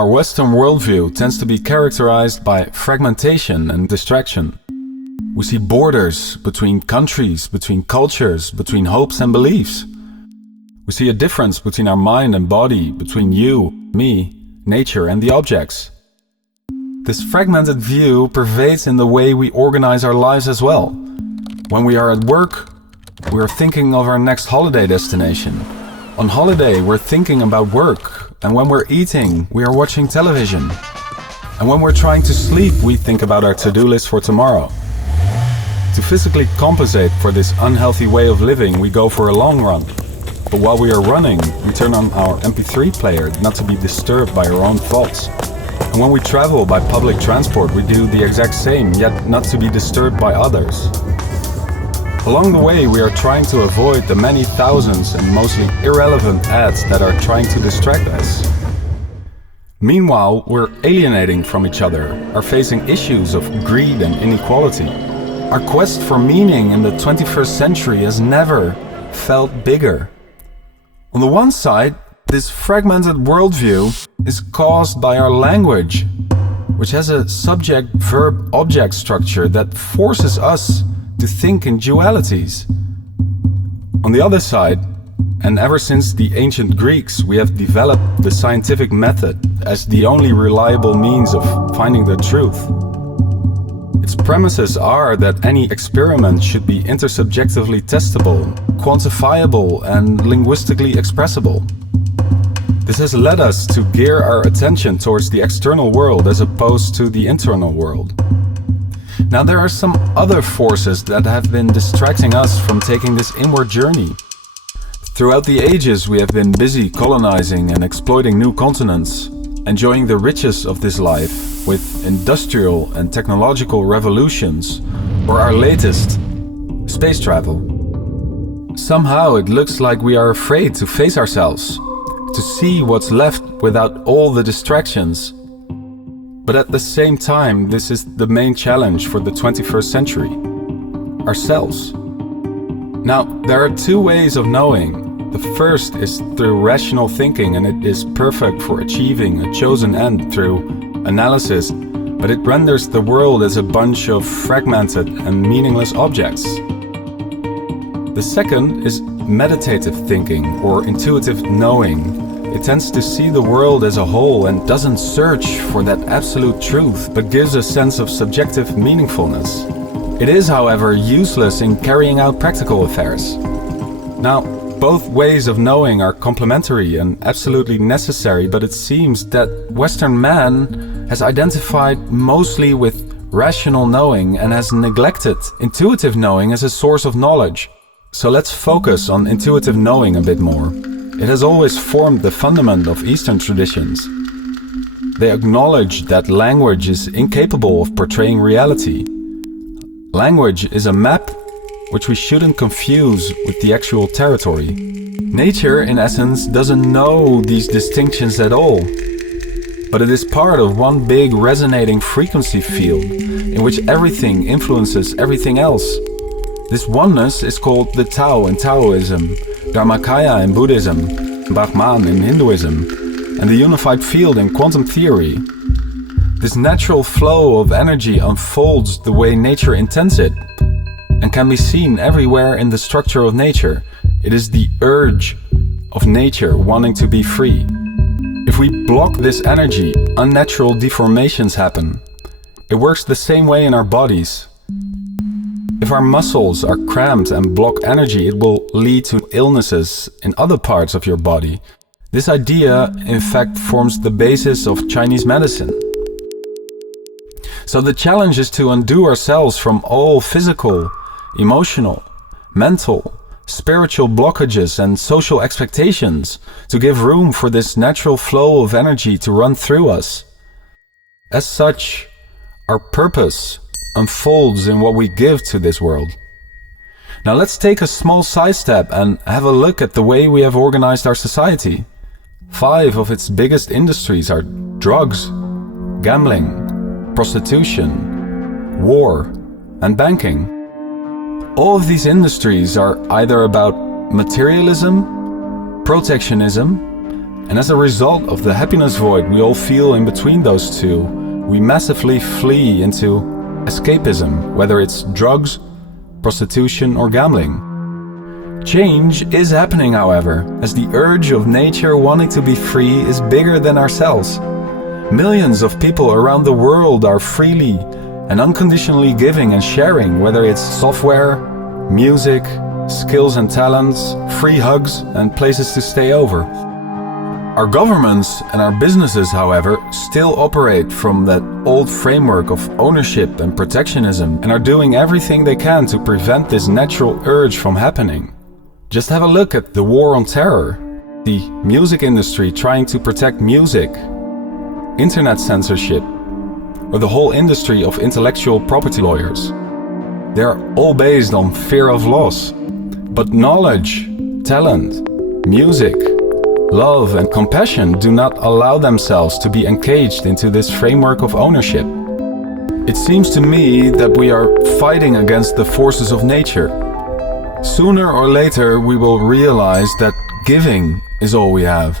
Our Western worldview tends to be characterized by fragmentation and distraction. We see borders between countries, between cultures, between hopes and beliefs. We see a difference between our mind and body, between you, me, nature and the objects. This fragmented view pervades in the way we organize our lives as well. When we are at work, we are thinking of our next holiday destination. On holiday, we're thinking about work, and when we're eating, we are watching television. And when we're trying to sleep, we think about our to-do list for tomorrow. To physically compensate for this unhealthy way of living, we go for a long run. But while we are running, we turn on our MP3 player not to be disturbed by our own thoughts. And when we travel by public transport, we do the exact same, yet not to be disturbed by others. Along the way, we are trying to avoid the many thousands and mostly irrelevant ads that are trying to distract us. Meanwhile, we're alienating from each other, are facing issues of greed and inequality. Our quest for meaning in the 21st century has never felt bigger. On the one side, this fragmented worldview is caused by our language, which has a subject-verb-object structure that forces us to think in dualities. On the other side, and ever since the ancient Greeks, we have developed the scientific method as the only reliable means of finding the truth. Its premises are that any experiment should be intersubjectively testable, quantifiable, and linguistically expressible. This has led us to gear our attention towards the external world as opposed to the internal world. Now, there are some other forces that have been distracting us from taking this inward journey. Throughout the ages, we have been busy colonizing and exploiting new continents, enjoying the riches of this life with industrial and technological revolutions, or our latest, space travel. Somehow it looks like we are afraid to face ourselves, to see what's left without all the distractions. But at the same time, this is the main challenge for the 21st century: ourselves. Now, there are two ways of knowing. The first is through rational thinking, and it is perfect for achieving a chosen end through analysis, but it renders the world as a bunch of fragmented and meaningless objects. The second is meditative thinking or intuitive knowing. It tends to see the world as a whole and doesn't search for that absolute truth, but gives a sense of subjective meaningfulness. It is, however, useless in carrying out practical affairs. Now, both ways of knowing are complementary and absolutely necessary, but it seems that Western man has identified mostly with rational knowing and has neglected intuitive knowing as a source of knowledge. So let's focus on intuitive knowing a bit more. It has always formed the fundament of Eastern traditions. They acknowledge that language is incapable of portraying reality. Language is a map which we shouldn't confuse with the actual territory. Nature, in essence, doesn't know these distinctions at all, but it is part of one big resonating frequency field in which everything influences everything else. This oneness is called the Tao in Taoism, Dharmakaya in Buddhism, Brahman in Hinduism, and the unified field in quantum theory. This natural flow of energy unfolds the way nature intends it, and can be seen everywhere in the structure of nature. It is the urge of nature wanting to be free. If we block this energy, unnatural deformations happen. It works the same way in our bodies. If our muscles are cramped and block energy, it will lead to illnesses in other parts of your body. This idea, in fact, forms the basis of Chinese medicine. So the challenge is to undo ourselves from all physical, emotional, mental, spiritual blockages and social expectations, to give room for this natural flow of energy to run through us. As such, our purpose unfolds in what we give to this world. Now let's take a small sidestep and have a look at the way we have organized our society. 5 of its biggest industries are drugs, gambling, prostitution, war, and banking. All of these industries are either about materialism, protectionism, And as a result of the happiness void we all feel in between those two, we massively flee into escapism, whether it's drugs, prostitution, or gambling. Change is happening, however, as the urge of nature wanting to be free is bigger than ourselves. Millions of people around the world are freely and unconditionally giving and sharing, whether it's software, music, skills and talents, free hugs, and places to stay over. Our governments and our businesses, however, still operate from that old framework of ownership and protectionism and are doing everything they can to prevent this natural urge from happening. Just have a look at the war on terror, the music industry trying to protect music, internet censorship, or the whole industry of intellectual property lawyers. They are all based on fear of loss. But knowledge, talent, music, love, and compassion do not allow themselves to be encaged into this framework of ownership. It seems to me that we are fighting against the forces of nature. Sooner or later, we will realize that giving is all we have.